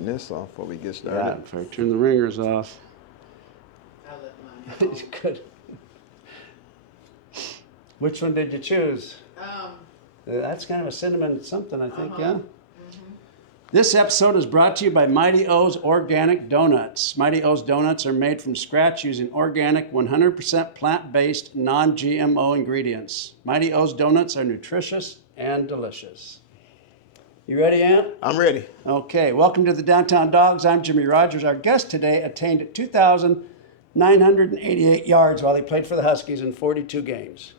turn this off before we get Yeah, started. if I turn the ringers off. I let mine go. Good. Which one did you choose? That's kind of a cinnamon something, I think, yeah? This episode is brought to you by Mighty O's Organic Donuts. Mighty O's donuts are made from scratch using organic, 100% plant-based, non-GMO ingredients. Mighty O's donuts are nutritious and delicious. You ready, Ant? I'm ready. Okay, welcome to the Downtown Dogs. I'm Jimmy Rogers. Our guest today attained 2,988 yards while he played for the Huskies in 42 games.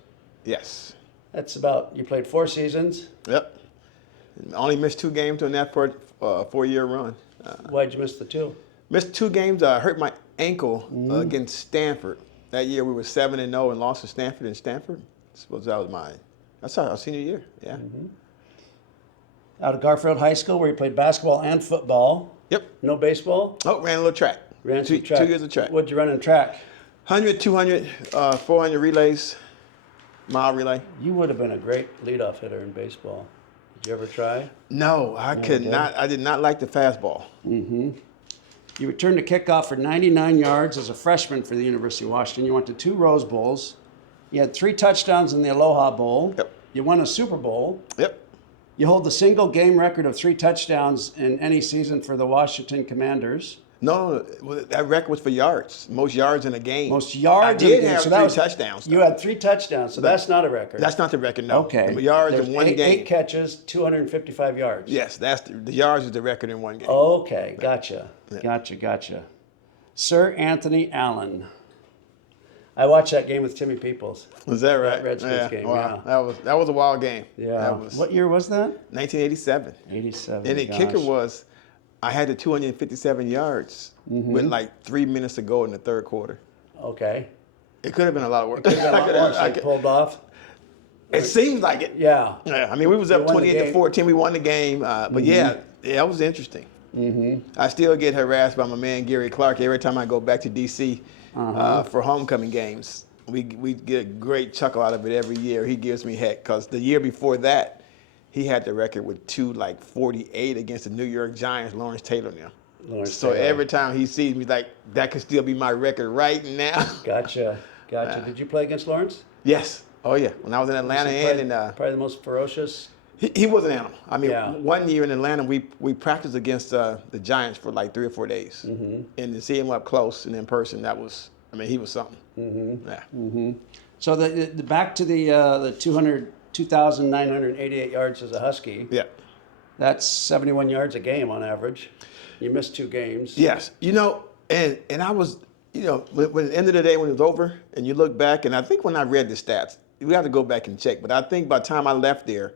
Yes. That's about, you played 4 seasons. Yep. Only missed 2 games on that 4-year run. Why'd you miss the 2? Missed 2 games. I hurt my ankle against Stanford. That year we were 7-0 and lost to Stanford in Stanford. Suppose that's our senior year. Yeah. Out of Garfield High School, where you played basketball and football. Yep. No baseball? Oh, ran a little track. Ran some 2 track. 2 years of track. What'd you run in track? 100, 200, 400 relays, mile relay. You would have been a great leadoff hitter in baseball. Did you ever try? No, I could not. I did not like the fastball. You returned to kickoff for 99 yards as a freshman for the University of Washington. You went to 2 Rose Bowls. You had 3 touchdowns in the Aloha Bowl. Yep. You won a Super Bowl. Yep. You hold the single game record of 3 touchdowns in any season for the Washington Commanders. No, that record was for yards. Most yards in a game. Most yards I in a did game. have So 3 that was, touchdowns. You though. had 3 touchdowns, so that's not a record. That's not the record, no. Okay. The yards There's in one 8 game. 8 catches, 255 yards. Yes, that's the yards is the record in one game. Okay, gotcha. Yeah. Gotcha. Sir Anthony Allen. I watched that game with Timmy Peoples. Was that right? That Redskins game, wow. yeah. That was a wild game. Yeah. That was What year was that? 1987. 87. And the gosh. kicker was, I had the 257 yards with like 3 minutes to go in the third quarter. Okay. It could have been a lot of work. Could have been a lot more, so you pulled off. It seems like it. Yeah. Yeah, I mean, we was up won the 28-14. We won the game, but yeah, it was interesting. I still get harassed by my man Gary Clark every time I go back to D.C. For homecoming games. We get a great chuckle out of it every year. He gives me heck because the year before that, he had the record with 248 against the New York Giants, Lawrence Taylor now. So every time he sees me, like, that could still be my record right now. Gotcha. Did you play against Lawrence? Yes. Oh, yeah. When I was in Atlanta Probably the most ferocious. He was an animal. I mean, Yeah. one year in Atlanta, we practiced against the Giants for like 3 or 4 days. And to see him up close and in person, he was something. Yeah. So the back to the 2,988 yards as a Husky. Yeah. That's 71 yards a game on average. You missed 2 games. Yes. And I was, when the end of the day, when it was over, and you look back, and I think when I read the stats, we have to go back and check, but I think by the time I left there,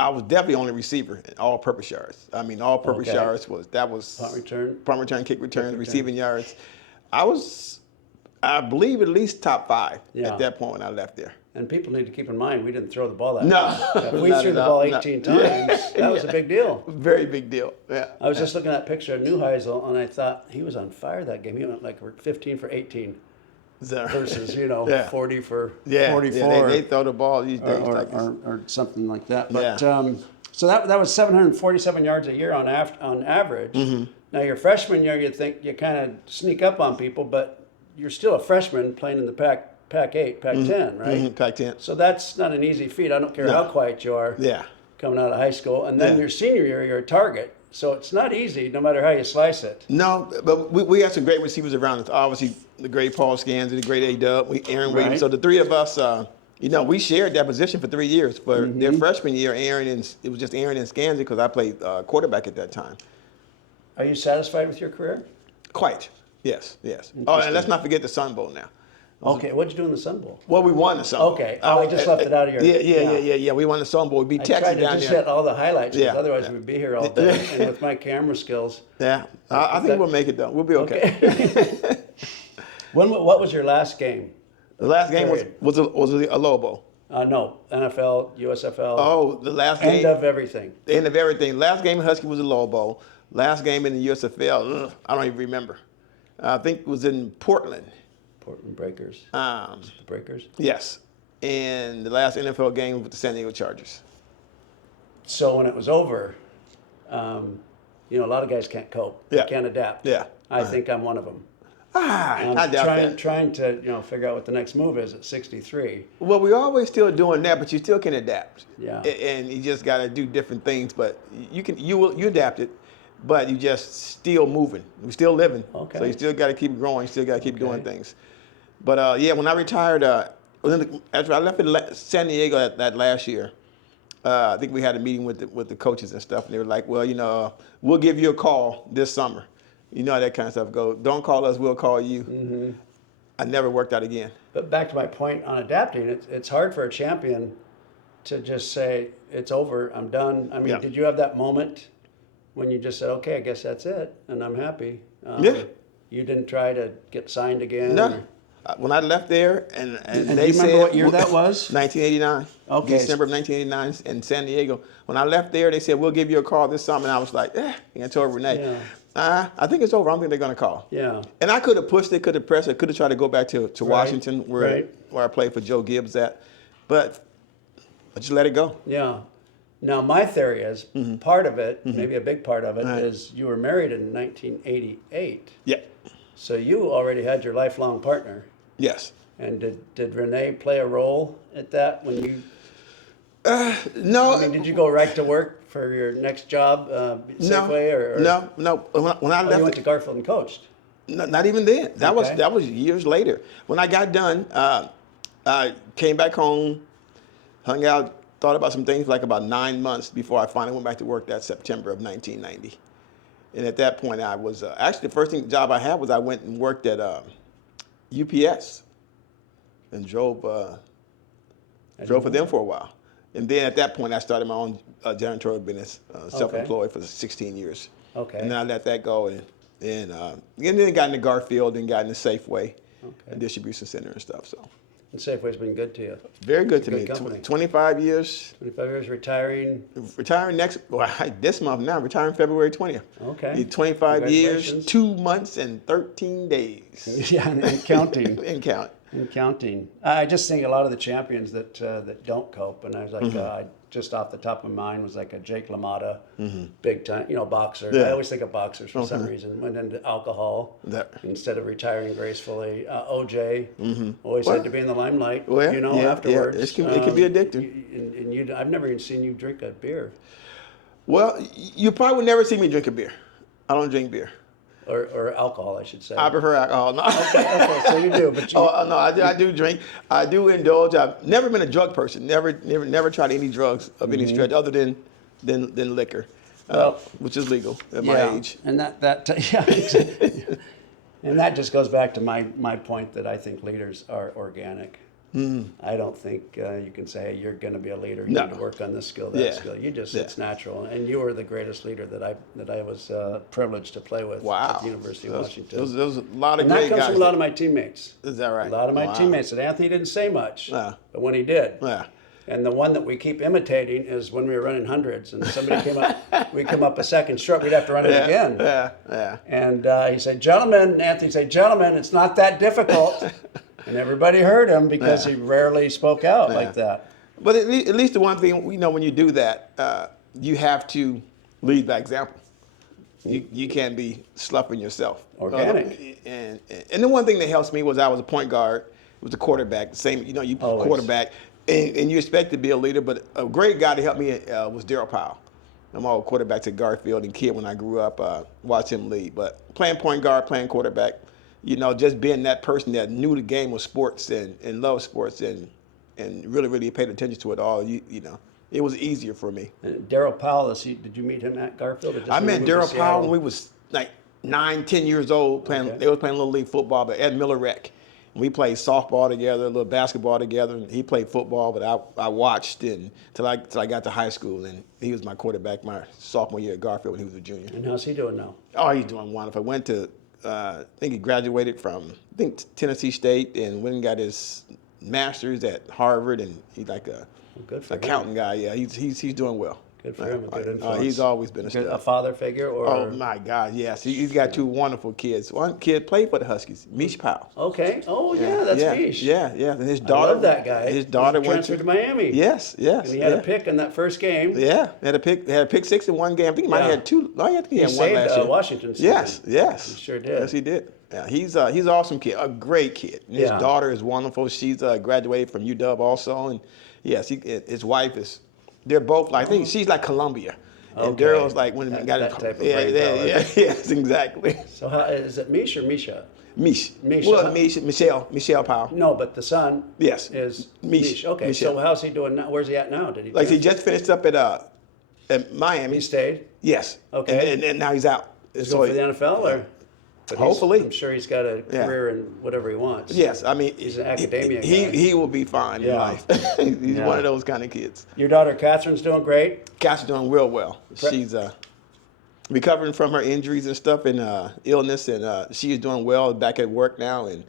I was definitely only receiver in all-purpose yards. I mean, all-purpose yards was punt return, kick return, receiving yards. I believe, at least top 5 at that point when I left there. And people need to keep in mind, we didn't throw the ball that No. much. If we Not threw at the all, ball no. 18 times, that was a big deal. Very big deal. Yeah. I was just looking at that picture of Neuheisel, and I thought he was on fire that game. He went like 15 for 18 versus, 40 for 44. Yeah, they throw the ball these days or something like that. But so that was 747 yards a year on average. Now your freshman year, you think you kind of sneak up on people, but you're still a freshman playing in the Pac-8, Pac-10, right? Pac-10. So that's not an easy feat. I don't care how quiet you are. Yeah. Coming out of high school, and then your senior year, you're a target. So it's not easy, no matter how you slice it. No, but we had some great receivers around us. Obviously, the great Paul Scanzi, the great A-Dub, Aaron Williams. Right. So the 3 of us, we shared that position for 3 years. For their freshman year, it was just Aaron and Scanzi because I played quarterback at that time. Are you satisfied with your career? Quite. Yes. Oh, and let's not forget the Sun Bowl now. Okay, what'd you do in the Sun Bowl? Well, we won the Sun Bowl. Okay, I just left it out of your... Yeah. We won the Sun Bowl. We beat I Texas tried to down just there. hit all the highlights, because otherwise we'd be here all day. Yeah. And with my camera skills... Yeah, I think we'll make it, though. We'll be okay. What was your last game? The last game was a Lobo. No, NFL, USFL. Oh, the last game. End of everything. The end of everything. Last game in Husky was a Lobo. Last game in the USFL, I don't even remember. I think it was in Portland. Portland Breakers. The Breakers. Yes. And the last NFL game with the San Diego Chargers. So when it was over, You know, a lot of guys can't cope. Yeah. They can't adapt. Yeah. I think I'm one of them. I I'm doubt that. trying to, you know, figure out what the next move is at 63. Well, we're always still doing that, but you still can adapt. Yeah. And you just got to do different things, but you adapt it, but you just still moving. We're still living. Okay. So you still got to keep growing. You still got to keep doing Okay. things. But yeah, when I retired, after I left San Diego that last year, I think we had a meeting with the coaches and stuff, and they were like, well, you know, we'll give you a call this summer. You know how that kind of stuff goes. Don't call us, we'll call you. Mm-hmm. I never worked out again. But back to my point on adapting, it's hard for a champion to just say, it's over, I'm done. I mean, Yeah. did you have that moment when you just said, okay, I guess that's it, and I'm happy? Yeah. You didn't try to get signed again? No. or- When I left there, and And they do you remember said, what year that was? 1989. Okay. December of 1989 in San Diego. When I left there, they said, we'll give you a call this summer. And I was like, and I told Renee, I think it's over. I don't think they're going to call. Yeah. And I could have pushed it, could have pressed it, could have tried to go back to Washington where I played for Joe Gibbs at. But I just let it go. Yeah. Now, my theory is part of it, maybe a big part of it, is you were married in 1988. Yeah. So you already had your lifelong partner. Yes. And did Renee play a role at that when you? No. I mean, did you go right to work for your next job, Safeway, or No. When I left, you went to Garfield and coached? No, not even then. That was years later. When I got done, I came back home, hung out, thought about some things like about 9 months before I finally went back to work that September of 1990. And at that point, I was actually the first job I had was I went and worked at UPS and drove for them for a while. And then at that point, I started my own janitorial business, self-employed for 16 years. Okay. And then I let that go and then got into Garfield and got into Safeway and distribution center and stuff. So And Safeway's been good to you. very good to Good me. company. 25 years. 25 years retiring. Retiring this month now. Retiring February 20th. Okay. 25 years, Congratulations. 2 months, and 13 days. Yeah, and counting. And count. And counting. I just think a lot of the champions that don't cope, and I was like, just off the top of my mind was like a Jake LaMotta, big time, boxer. Yeah. I always think of boxers for some reason. Went into alcohol instead of retiring gracefully. OJ always had to be in the limelight. Afterwards. It can be addictive. And I've never even seen you drink a beer. Well, you probably would never see me drink a beer. I don't drink beer. Or alcohol, I should say. I prefer alcohol. No. Okay, so you do, but you. No, I do drink. I do indulge. I've never been a drug person. Never tried any drugs of any stretch other than liquor, which is legal at my age. And and that just goes back to my point that I think leaders are organic. I don't think you can say, hey, you're going to be a leader. You need to work on this skill, that skill. It's natural. And you were the greatest leader that I was privileged to play with at the University of Washington. There was a lot of And great that comes guys. from a lot of my teammates. Is that right? A lot of my teammates. And Anthony didn't say much, but when he did. Yeah. And the one that we keep imitating is when we were running hundreds and somebody came up, we come up a second short, we'd have to run it again. Yeah. And he said, gentlemen, Anthony said, gentlemen, it's not that difficult. And everybody heard him because he rarely spoke out like that. But at least the one thing, when you do that, you have to lead by example. You can't be sloughing yourself. Organic. And the one thing that helps me was I was a point guard, was a quarterback. The same, you Always. quarterback, and you expect to be a leader. But a great guy to help me was Daryl Powell. I'm all quarterback at Garfield and kid when I grew up, watched him lead. But playing point guard, playing quarterback, just being that person that knew the game of sports and loved sports and really, really paid attention to it all, it was easier for me. Daryl Powell, did you meet him at Garfield? Or just I when met you moved to Daryl Powell Seattle? when we was like 9, 10 years old. They was playing Little League football, but at Miller Rec. We played softball together, a little basketball together, and he played football, but I watched till I got to high school, and he was my quarterback my sophomore year at Garfield when he was a junior. And how's he doing now? Oh, he's doing wonderful. I went to, I think he graduated from, Tennessee State and went and got his master's at Harvard, and he's like a Good for him. accountant guy. Yeah, he's doing well. Good for him. A good Like, influence. he's always been a Good- stud. a father figure, or Oh my God, yes. He's got two wonderful kids. One kid played for the Huskies, Mish Powell. okay. Oh yeah, that's yeah, Mish. Yeah, yeah. And his I daughter. love that guy. His daughter He went transferred to Miami. Yes, yes. And he had yeah. a pick in that first game. Yeah, had a pick six in one game. I think he might have Yeah. had two. I think he He had one saved last year. Washington. Yes, yes. He sure did. Yes, he did. Yeah, he's an awesome kid, a great kid. And his Yeah. daughter is wonderful. She's graduated from UW also, and yes, his wife is. They're both like I think she's like Columbia, and Okay. Daryl's like when That- got that in, type of yeah, brain yeah, power. yeah, yes, exactly. So how is it Mish or Misha? Mish. Mish, Well, huh? Michelle Powell. No, but the son Yes. is Mish. Mish. Okay, Michelle. so how's he doing now? Where's he at now? Did he Like he transfer? just finished up at Miami. He stayed? Yes. Okay. And now he's out. He's So going for the NFL, or? But Hopefully. I'm sure he's got a Yeah. career in whatever he wants. yes, I mean He's an academia He guy. he will be fine in Yeah. life. He's Yeah. one of those kind of kids. Your daughter Catherine's doing great. Cass is doing real well. She's recovering from her injuries and stuff and illness, and she's doing well back at work now, and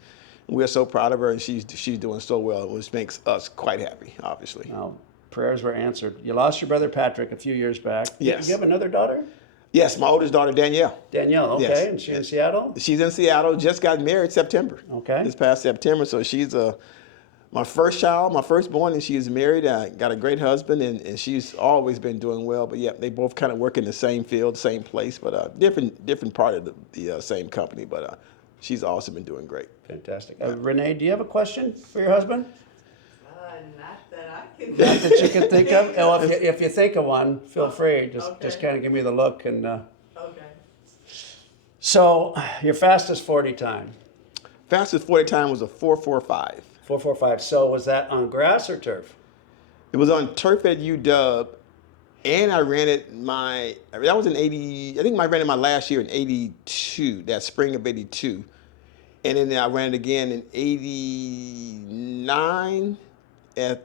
we're so proud of her, and she's doing so well, which makes us quite happy, obviously. Well, prayers were answered. You lost your brother Patrick a few years back. Yes. You have another daughter? Yes, my oldest daughter Danielle. Danielle, okay. Yes. And she in Seattle? She's in Seattle. Just got married September. Okay. This past September, so she's my first child, my firstborn, and she is married. Got a great husband, and she's always been doing well. But yeah, they both kind of work in the same field, same place, but different part of the same company. But she's awesome and doing great. Fantastic. Renee, do you have a question for your husband? Not that I can. Not that you can think of? Oh, if you think of one, feel free. Just Okay. kind of give me the look. And Okay. so, your fastest 40 time? Fastest 40 time was a 4:45. 4:45. So, was that on grass or turf? It was on turf at UW, and I ran it that was in 80, I think I ran it my last year in 82, that spring of 82. And then I ran it again in 89 at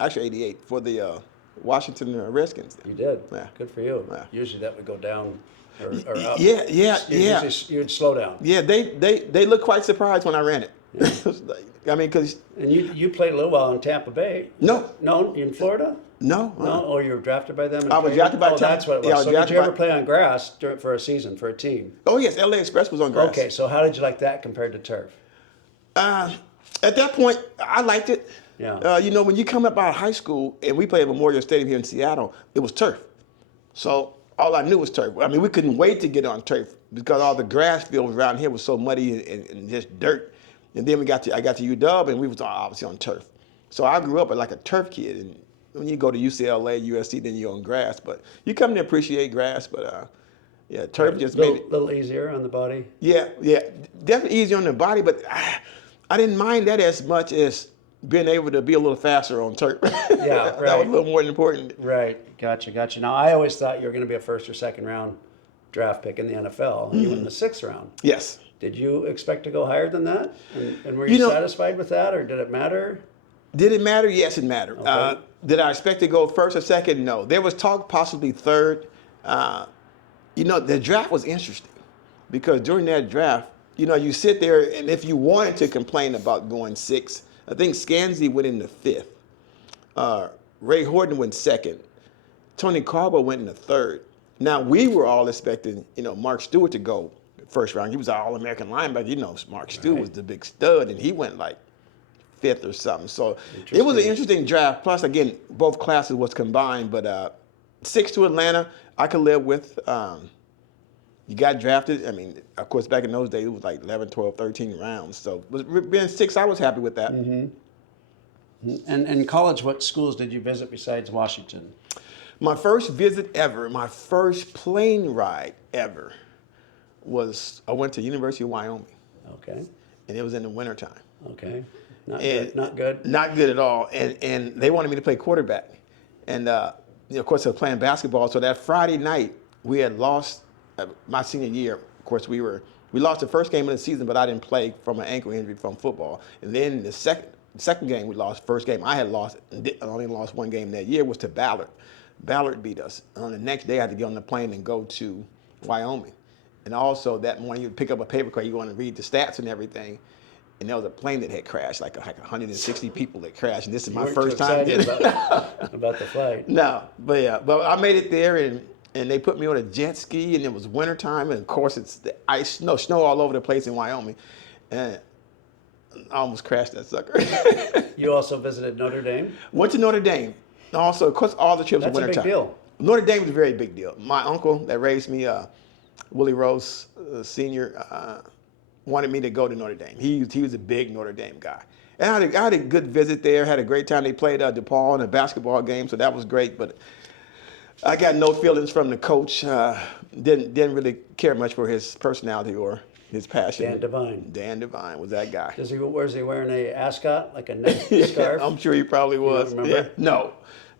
actually 88 for the Washington Redskins. You did. Yeah. Good for you. Yeah. Usually that would go down or up. Yeah. You'd slow down. Yeah, they looked quite surprised when I ran it. It was like, I mean, because And you played a little while in Tampa Bay. No. No, in Florida? no, No, oh, you were drafted by them? and I was traded? drafted by Oh, Tampa- that's what it was. yeah, I was So did drafted you ever by- play on grass for a season, for a team? oh yes, LA Express was on grass. Okay, so how did you like that compared to turf? At that point, I liked it. Yeah. When you come up out of high school and we played at Memorial Stadium here in Seattle, it was turf. So all I knew was turf. I mean, we couldn't wait to get on turf because all the grass fields around here was so muddy and just dirt. And then I got to UW and we was obviously on turf. So I grew up like a turf kid. And when you go to UCLA, USC, then you're on grass. But you come to appreciate grass. But yeah, turf just made it. A little easier on the body? Yeah, definitely easier on the body, but I didn't mind that as much as being able to be a little faster on turf. Yeah, That was right. a little more important. Right, gotcha. Now, I always thought you were going to be a first or second round draft pick in the NFL, and you went in the sixth round. Yes. Did you expect to go higher than that? And were you satisfied with that, or did it matter? Did it matter? Yes, it mattered. Okay. Did I expect to go first or second? No. There was talk possibly third. The draft was interesting because during that draft, you sit there and if you wanted to complain about going sixth, I think Scansy went in the fifth. Ray Horton went second. Tony Carbo went in the third. Now we were all expecting, Mark Stewart to go first round. He was an All-American linebacker. Mark Stewart was the big stud, and he went like fifth or something. So it was an interesting draft. Plus, again, both classes was combined. But 6 to Atlanta, I could live with. You got drafted. I mean, of course, back in those days, it was like 11, 12, 13 rounds. So being 6, I was happy with that. Mm-hmm. And in college, what schools did you visit besides Washington? My first visit ever, my first plane ride ever, I went to University of Wyoming, Okay, and it was in the wintertime. okay. Not And good. Not good. Not good at all. And they wanted me to play quarterback. And, of course, I was playing basketball. So that Friday night, we had lost my senior year. Of course, we lost the first game of the season, but I didn't play from an ankle injury from football. And then the second game we lost, first game I had lost, I only lost one game that year, was to Ballard. Ballard beat us. On the next day, I had to get on the plane and go to Wyoming. And also that morning, you pick up a paper cut, you want to read the stats and everything. and there was a plane that had crashed, like 160 people that crashed, and this is You my weren't first too time. excited about the flight. No, but yeah, but I made it there, and they put me on a jet ski, and it was wintertime, and of course it's the ice, snow all over the place in Wyoming, and I almost crashed that sucker. You also visited Notre Dame. Went to Notre Dame. Also, of course, all the trips That's were a big wintertime. deal. Notre Dame was a very big deal. My uncle that raised me, Willie Rose, Sr., wanted me to go to Notre Dame. He was a big Notre Dame guy. And I had a good visit there, had a great time. They played DePaul in a basketball game, so that was great. But I got no feelings from the coach. Didn't really care much for his personality or his passion. Dan Devine. Dan Devine was that guy. Was he wearing a ascot, like a neck scarf? I'm sure he probably was. don't remember? Yeah.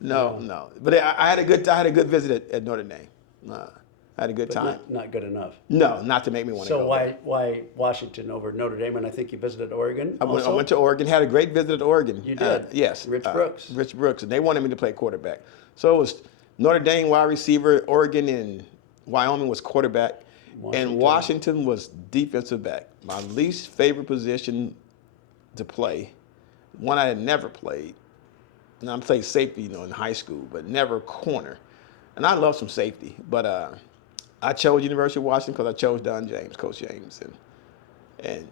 No. But I had a good visit at Notre Dame. I had a good time. Not good enough. No, not to make me want to go. So why Washington over Notre Dame? And I think you visited Oregon. I went to Oregon, had a great visit at Oregon. You did? Yes. Rich Brooks. Rich Brooks, and they wanted me to play quarterback. So it was Notre Dame wide receiver, Oregon and Wyoming was quarterback, and Washington was defensive back. My least favorite position to play, one I had never played. And I played safety, in high school, but never corner. And I love some safety, but I chose University of Washington because I chose Don James, Coach James, and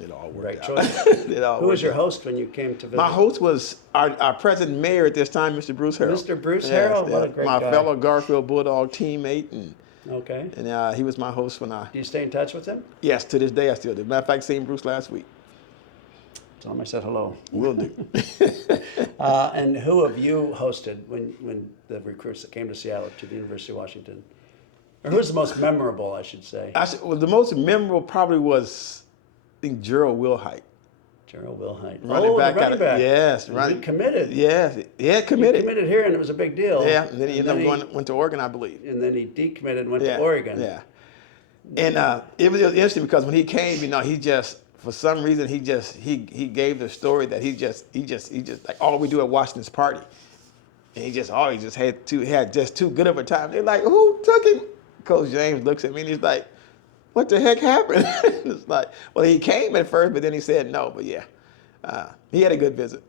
it all worked Right out. choice. Who was your host when you came to visit? My host was our present mayor at this time, Mr. Bruce Harrell. Mr. Bruce Harrell? What a great my guy. fellow Garfield Bulldog teammate, and Okay. he was my host when Do you stay in touch with him? Yes, to this day I still do. Matter of fact, seen Bruce last week. Tell him I said hello. Will do. And who have you hosted when the recruits that came to Seattle to the University of Washington? Or who's the most memorable, I should say? The most memorable probably was, I think, Gerald Wilhite. Gerald Wilhite. Running back. The running back. Yes, He running. committed. Yes, He committed. committed here, and it was a big deal. Yeah, and then he ended up went to Oregon, I believe. And then he decommitted and went to Oregon. Yeah. And it was interesting because when he came, he just, for some reason, he gave the story that he just like, all we do at Washington's party. And he just always just had too good of a time. They're like, who took him? Coach James looks at me and he's like, what the heck happened? It's like, well, he came at first, but then he said no. But yeah, he had a good visit.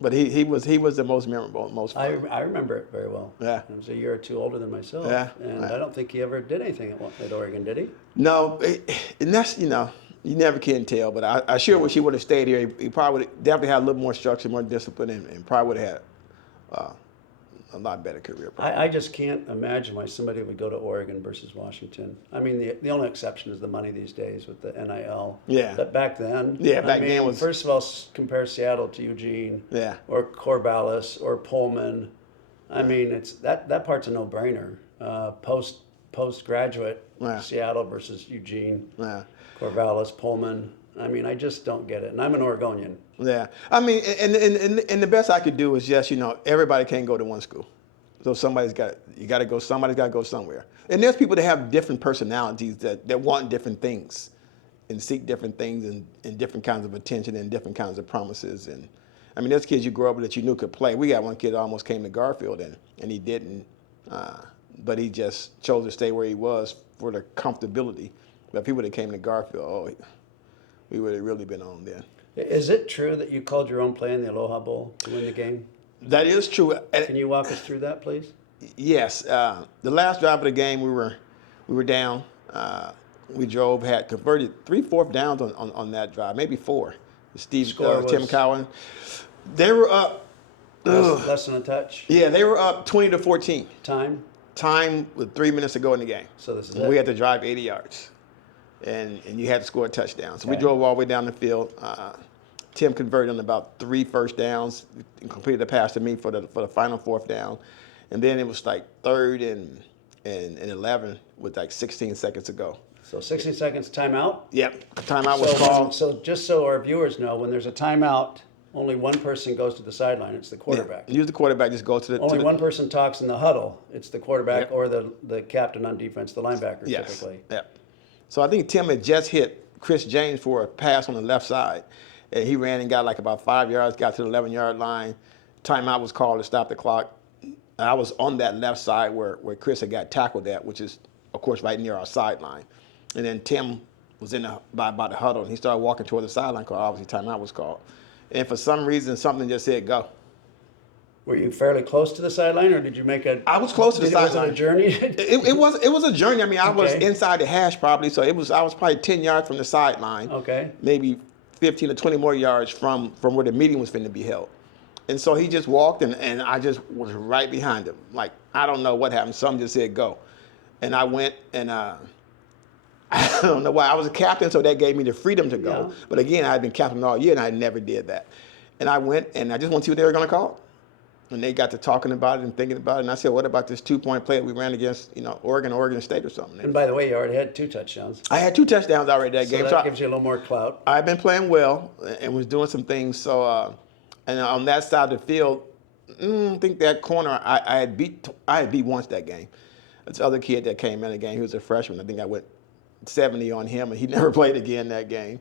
But he was the most memorable, most fun. I remember it very well. Yeah. He was a year or two older than myself. Yeah. And Yeah. I don't think he ever did anything at Oregon, did he? No, and that's, you never can tell. But I sure wish he would have stayed here. He probably would definitely had a little more structure, more discipline, and probably would have had a lot better career. I just can't imagine why somebody would go to Oregon versus Washington. I mean, the only exception is the money these days with the NIL. Yeah. But back then, then was, first of all, compare Seattle to Eugene. Yeah. Or Corvallis or Pullman. I mean, it's that part's a no-brainer. Postgraduate, Seattle versus Eugene. Yeah. Corvallis, Pullman. I mean, I just don't get it. And I'm an Oregonian. Yeah. I mean, and the best I could do is just, everybody can't go to one school. So somebody's got to go somewhere. And there's people that have different personalities that want different things and seek different things and different kinds of attention and different kinds of promises. And I mean, there's kids you grew up with that you knew could play. We got one kid that almost came to Garfield and he didn't, but he just chose to stay where he was for the comfortability. But people that came to Garfield, we would have really been on then. Is it true that you called your own play in the Aloha Bowl to win the game? That is true. Can you walk us through that, please? Yes. The last drive of the game, we were down. We had converted 3 4th downs on that drive, maybe 4. Tim Cowan. They were up. Less than a touch? Yeah, they were up 20-14. Time with 3 minutes to go in the game. So this is we had to drive 80 yards. And you had to score a touchdown. So we Okay. drove all the way down the field. Tim converted on about 3 first downs and completed a pass to me for the final 4th down. And then it was like 3rd and 11 with like 16 seconds to go. So 60 seconds timeout? Yep, timeout was called. So just so our viewers know, when there's a timeout, only one person goes to the sideline. It's the quarterback. Yeah. Use the quarterback, just go to the... Only one person talks in the huddle. It's the quarterback Yep. or the captain on defense, the linebacker typically. Yep. So I think Tim had just hit Chris James for a pass on the left side. And he ran and got like about 5 yards, got to the 11-yard line. Timeout was called to stop the clock. And I was on that left side where Chris had got tackled at, which is, of course, right near our sideline. And then Tim was by the huddle, and he started walking toward the sideline because obviously timeout was called. And for some reason, something just said go. Were you fairly close to the sideline, or did you make a? I was close to the sideline. Was it a journey? It was a journey. I mean, I was Okay. inside the hash probably, so I was probably 10 yards from the sideline. Okay. Maybe 15 or 20 more yards from where the meeting was finna to be held. And so he just walked, and I just was right behind him. Like, I don't know what happened. Something just said go. And I went, and I don't know why. I was a captain, so that gave me the freedom to go. Yeah. But again, I had been captain all year, and I never did that. And I went, and I just wanted to see what they were going to call. And they got to talking about it and thinking about it. And I said, what about this 2-point play that we ran against, Oregon State or something? And by the way, you already had 2 touchdowns. I had 2 touchdowns already that game. So that gives you a little more clout. I've been playing well and was doing some things. So, and on that side of the field, I think that corner I had beat once that game. This other kid that came in the game, he was a freshman. I think I went 70 on him, and he never played again that game.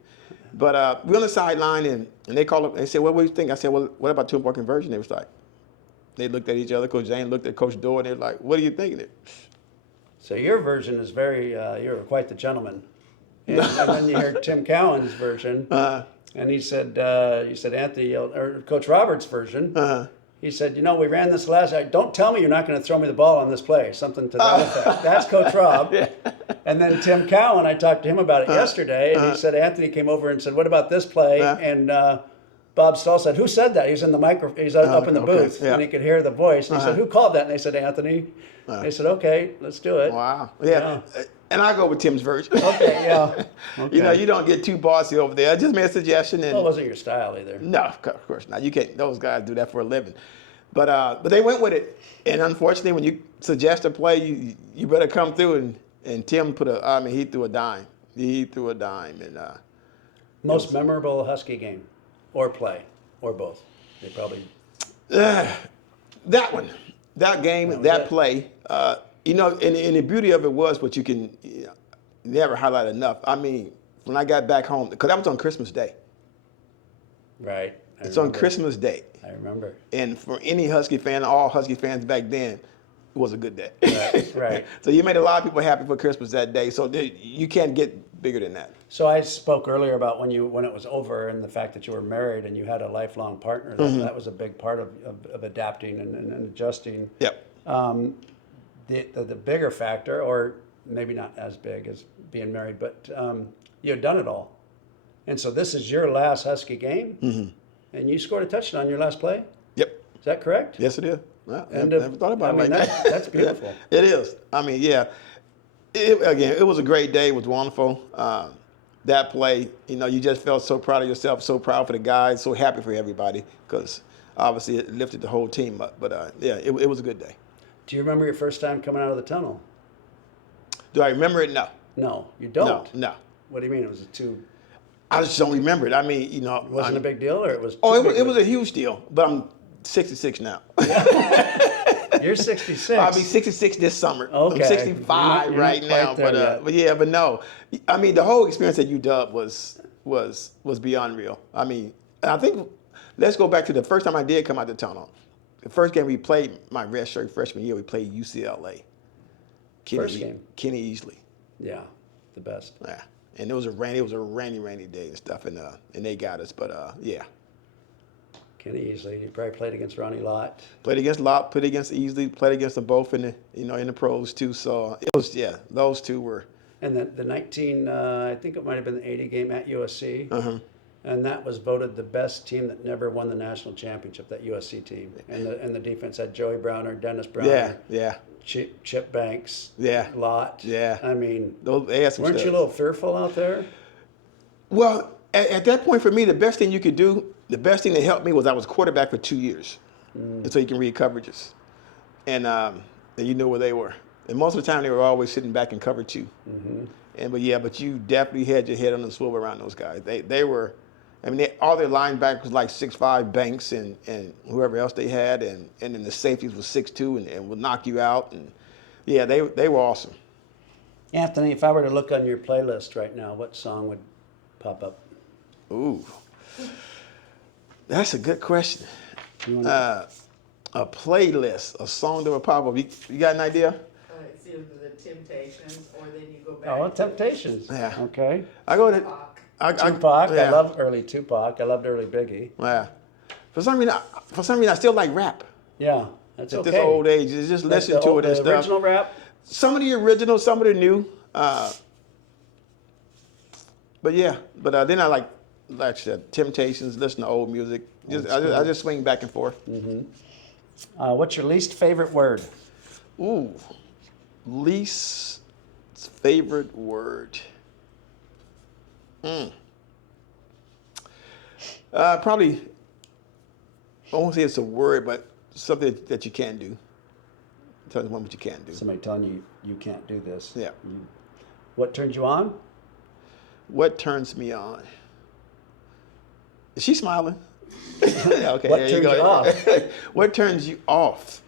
But we're on the sideline, and they called up. They said, "What do you think?" I said, "Well, what about 2-point conversion?" They was like, they looked at each other. Coach Jane looked at Coach Dorr, and they're like, "What are you thinking?" So your version is very, you're quite the gentleman. And then you hear Tim Cowan's version, and he said, you said Anthony, or Coach Roberts' version. He said, we ran this last night. Don't tell me you're not going to throw me the ball on this play. Something to that effect. That's Coach Rob. Yeah. And then Tim Cowan, I talked to him about it yesterday, and he said Anthony came over and said, "What about this play?" And Bob Stahl said, "Who said that?" He's in the he's up in the booth, and he could hear the voice. And he said, "Who called that?" And they said, "Anthony." They said, "Okay, let's do it." Wow. Yeah. And I go with Tim's version. Okay, yeah. Okay. You don't get too bossy over there. I just made a suggestion. And Well, it wasn't your style either. no, of course not. You can't. Those guys do that for a living. But they went with it. And unfortunately, when you suggest a play, you better come through. And Tim he threw a dime. He threw a dime. And Most memorable Husky game, or play, or both. They probably. that one, that game, that play. And the beauty of it was, but you can never highlight enough. I mean, when I got back home, because that was on Christmas Day. Right. It's on Christmas Day. I remember. And for any Husky fan, all Husky fans back then, it was a good day. Right. So you made a lot of people happy for Christmas that day. So you can't get bigger than that. So I spoke earlier about when it was over and the fact that you were married and you had a lifelong partner. That was a big part of adapting and adjusting. Yep. The bigger factor, or maybe not as big as being married, but you've done it all. And so this is your last Husky game, and you scored a touchdown on your last play? Yep. Is that correct? Yes, it is. Well, I And never thought about it like that. That's beautiful. It is. I mean, yeah. It was a great day. It was wonderful. That play, you just felt so proud of yourself, so proud for the guys, so happy for everybody, because obviously it lifted the whole team up. But it was a good day. Do you remember your first time coming out of the tunnel? Do I remember it? No. No, you don't. No. What do you mean? It was too. I just don't remember it. I mean, It wasn't a big deal, or it was. It was a huge deal. But I'm 66 now. You're 66. I'll be 66 this summer. Okay. I'm 65 You're right not now. quite there yet. But no. I mean, the whole experience at UW was beyond real. I mean, I think let's go back to the first time I did come out the tunnel. The first game we played, my redshirt freshman year, we played UCLA. First game. Kenny Easley. Yeah, the best. Yeah. And it was a rainy day and stuff, and they got us. But yeah. Kenny Easley. You probably played against Ronnie Lott. Played against Lott, played against Easley, played against them both in the pros too. So it was those two were. And the 19, I think it might have been the 80 game at USC. And that was voted the best team that never won the national championship, that USC team. And the defense had Joey Browner, Dennis Browner. Yeah. Chip Banks. Yeah. Lott. Yeah. I mean, weren't you a little fearful out there? Well, at that point for me, the best thing you could do, the best thing that helped me was I was quarterback for 2 years. And so you can read coverages. And you knew where they were. And most of the time they were always sitting back in cover 2. But you definitely had your head on the swivel around those guys. They were, all their linebackers was like 6'5", Banks and whoever else they had, and then the safeties was 6'2" and would knock you out. And yeah, they were awesome. Anthony, if I were to look on your playlist right now, what song would pop up? Ooh, that's a good question. A playlist, a song that would pop up. You got an idea? It's the to the Temptations, or then you go back. Oh, well, to Temptations. Yeah. Okay. I go to Tupac. Tupac. yeah. I love early Tupac. I loved early Biggie. Yeah. For some reason, I still like rap. Yeah, that's At okay. this old age, just Like listen to it and the stuff. original rap. Some of the original, some of the new. But yeah, then I like I said, Temptations. Listen to old music. I just swing back and forth. What's your least favorite word? Ooh, least favorite word. Probably. I won't say it's a word, but something that you can't do. Tell someone what you can't do. Somebody telling you you can't do this. Yeah. What turns you on? What turns me on? Is she smiling? Okay. What there turns go. you off? What turns you off?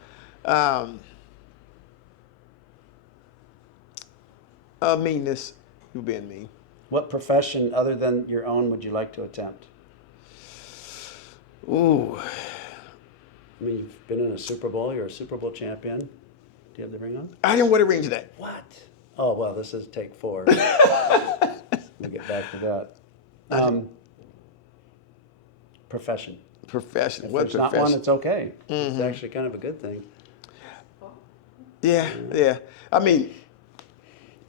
Meanness. You being mean. What profession other than your own would you like to attempt? Ooh. I mean, you've been in a Super Bowl. You're a Super Bowl champion. Do you have the ring on? I didn't wear the ring today. What? Oh, well, this is take 4. We'll get back to that. Profession. Profession. If What there's not profession? one, it's okay. It's actually kind of a good thing. Yeah. I mean,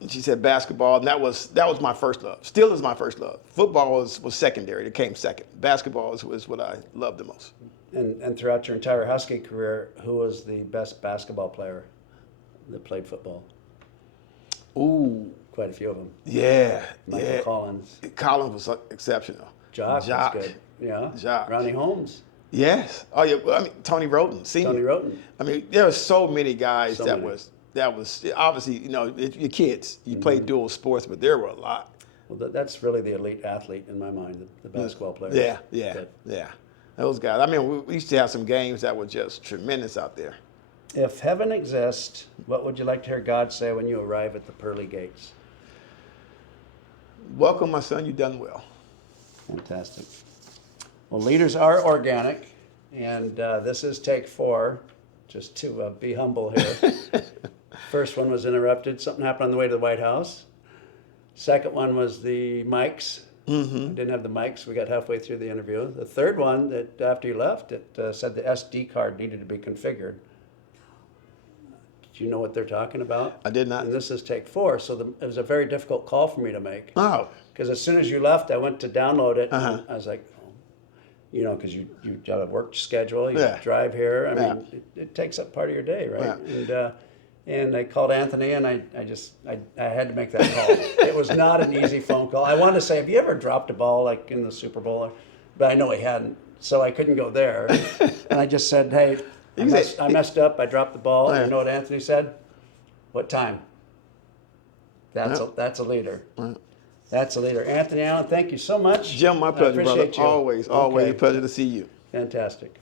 she said basketball, and that was my first love. Still is my first love. Football was secondary. It came second. Basketball was what I loved the most. And throughout your entire Husky career, who was the best basketball player that played football? Ooh. Quite a few of them. Yeah. Michael Collins. Collins was exceptional. Jock was good. Yeah. Jock. Ronnie Holmes. Yes. Oh yeah. Well, I mean, Tony Roten, senior. Tony Roten. I mean, there were so many guys So that many. was obviously, your kids. You played dual sports, but there were a lot. Well, that's really the elite athlete in my mind, the basketball players. Yeah. But Yeah. Those guys. I mean, we used to have some games that were just tremendous out there. if heaven exists, what would you like to hear God say when you arrive at the pearly gates? Welcome, my son. You've done well. Fantastic. Well, leaders are organic, and this is take 4, just to be humble here. First one was interrupted. Something happened on the way to the White House. Second one was the mics. We didn't have the mics. We got halfway through the interview. The third one, that after you left, it said the SD card needed to be configured. Do you know what they're talking about? I did not. And this is take 4, so it was a very difficult call for me to make. Oh. Because as soon as you left, I went to download it. Uh-huh. And I was like, because you got a work schedule, you Yeah. drive here. I Yeah. mean, it takes up part of your day, right? Yeah. And I called Anthony, and I had to make that call. It was not an easy phone call. I wanted to say, have you ever dropped a ball like in the Super Bowl? But I know he hadn't, so I couldn't go there. And I just said, hey, I messed up. I dropped the ball. Yeah. And you know what Anthony said? What time? That's Yeah. that's a leader. Yeah. That's a leader. Anthony Allen, thank you so much. Jim, my I pleasure, brother. appreciate you. Always a Okay. pleasure to see you. Fantastic.